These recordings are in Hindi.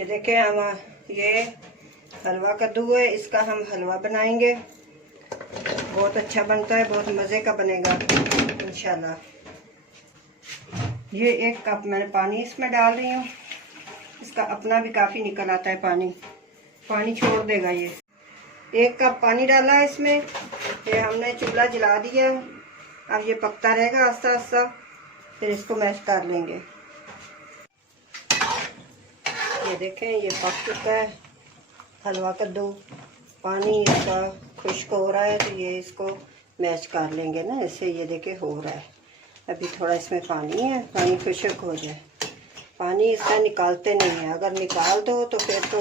ये देखें, हम ये हलवा कद्दू है, इसका हम हलवा बनाएंगे। बहुत अच्छा बनता है, बहुत मज़े का बनेगा इंशाल्लाह। ये 1 कप मैंने पानी इसमें डाल रही हूँ। इसका अपना भी काफ़ी निकल आता है पानी छोड़ देगा ये। 1 कप पानी डाला है इसमें। ये हमने चूल्हा जला दिया। अब ये पकता रहेगा आस्ता आस्ता, फिर इसको मैश कर लेंगे। ये देखें, ये पक चुका है हलवा कद्दू। पानी इसका खुश्क हो रहा है, तो ये इसको मैश कर लेंगे ना, इससे ये देखें हो रहा है। अभी थोड़ा इसमें पानी है, पानी खुश्क हो जाए। पानी इसका निकालते नहीं है, अगर निकाल दो तो फिर तो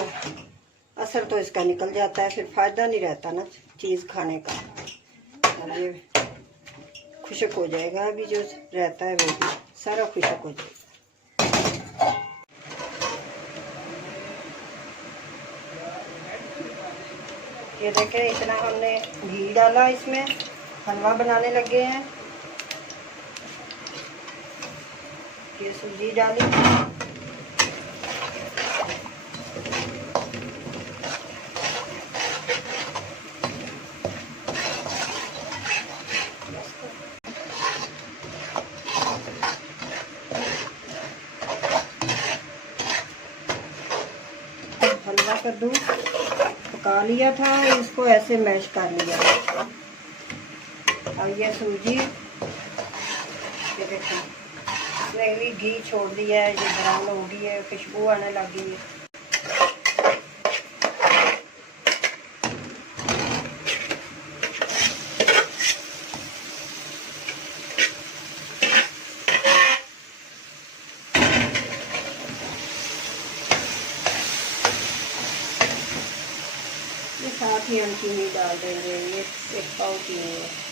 असर तो इसका निकल जाता है, फिर फ़ायदा नहीं रहता ना चीज़ खाने का। अब ये खुश्क हो जाएगा, अभी जो रहता है वो भी सारा खुश्क हो जाएगा। ये देखें, इतना हमने घी डाला इसमें, हलवा बनाने लगे हैं। ये सूजी डाली, हलवा कद्दू पका लिया था, इसको ऐसे मैश कर लिया। अब ये सूजी, ये देखो इसने भी घी छोड़ दिया है, ये ब्राउन हो गई है, खुशबू आने लगी है। ये साथ ही हम चीनी डाल देंगे, ये 1 पाव चीनी है।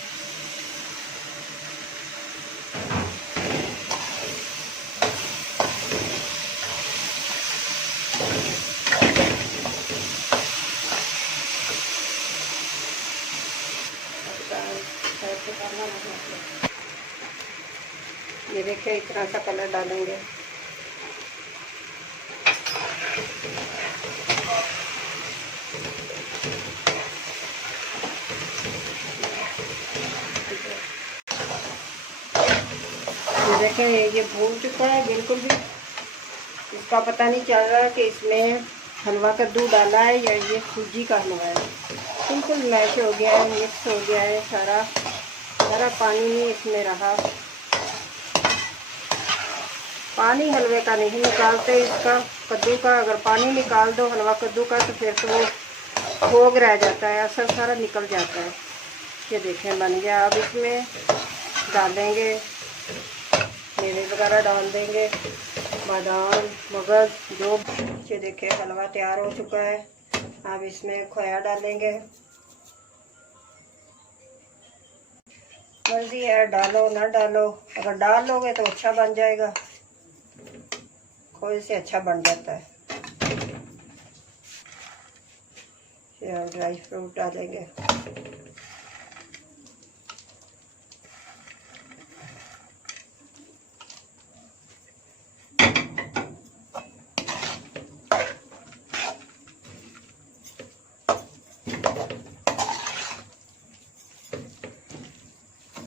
ये देखिए, इतना सा कलर डालेंगे। ये देखें, ये भून चुका है बिल्कुल भी, इसका पता नहीं चल रहा कि इसमें हलवा कद्दू डाला है या ये सूजी का हलवा है। बिल्कुल मैश हो गया है, मिक्स हो गया है, सारा पानी ही इसमें रहा। पानी हलवे का नहीं निकालते, इसका कद्दू का अगर पानी निकाल दो हलवा कद्दू का तो फिर तो वो भोग रह जाता है, असर सारा निकल जाता है। ये देखें बन गया। अब इसमें डालेंगे मेवे वगैरह, डाल देंगे बादाम मगज जो। ये देखें, हलवा तैयार हो चुका है। अब इसमें खोया डालेंगे, मर्जी है डालो ना डालो, अगर डाल लोगे तो अच्छा बन जाएगा, खोए से अच्छा बन जाता है। ये ड्राई फ्रूट डालेंगे,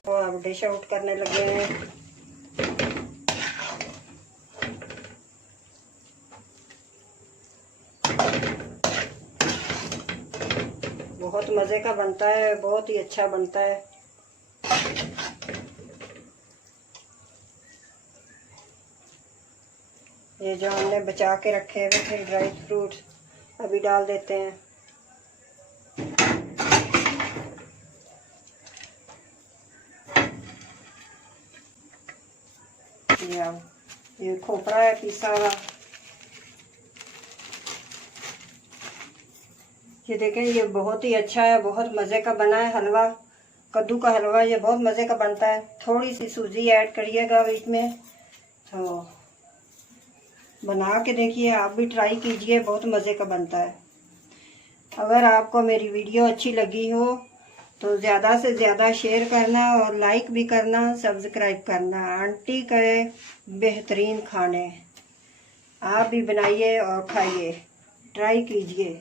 तो अब डिश आउट करने लगे हैं। बहुत मज़े का बनता है, बहुत ही अच्छा बनता है। ये जो हमने बचा के रखे हुए थे ड्राई फ्रूट अभी डाल देते हैं। ये खोपरा है पिसा हुआ। ये देखें, ये बहुत ही अच्छा है, बहुत मज़े का बना है हलवा कद्दू का हलवा। ये बहुत मज़े का बनता है। थोड़ी सी सूजी ऐड करिएगा बीच में, तो बना के देखिए, आप भी ट्राई कीजिए, बहुत मज़े का बनता है। अगर आपको मेरी वीडियो अच्छी लगी हो तो ज़्यादा से ज़्यादा शेयर करना और लाइक भी करना, सब्सक्राइब करना। आंटी करे बेहतरीन खाने। आप भी बनाइए और खाइए, ट्राई कीजिए।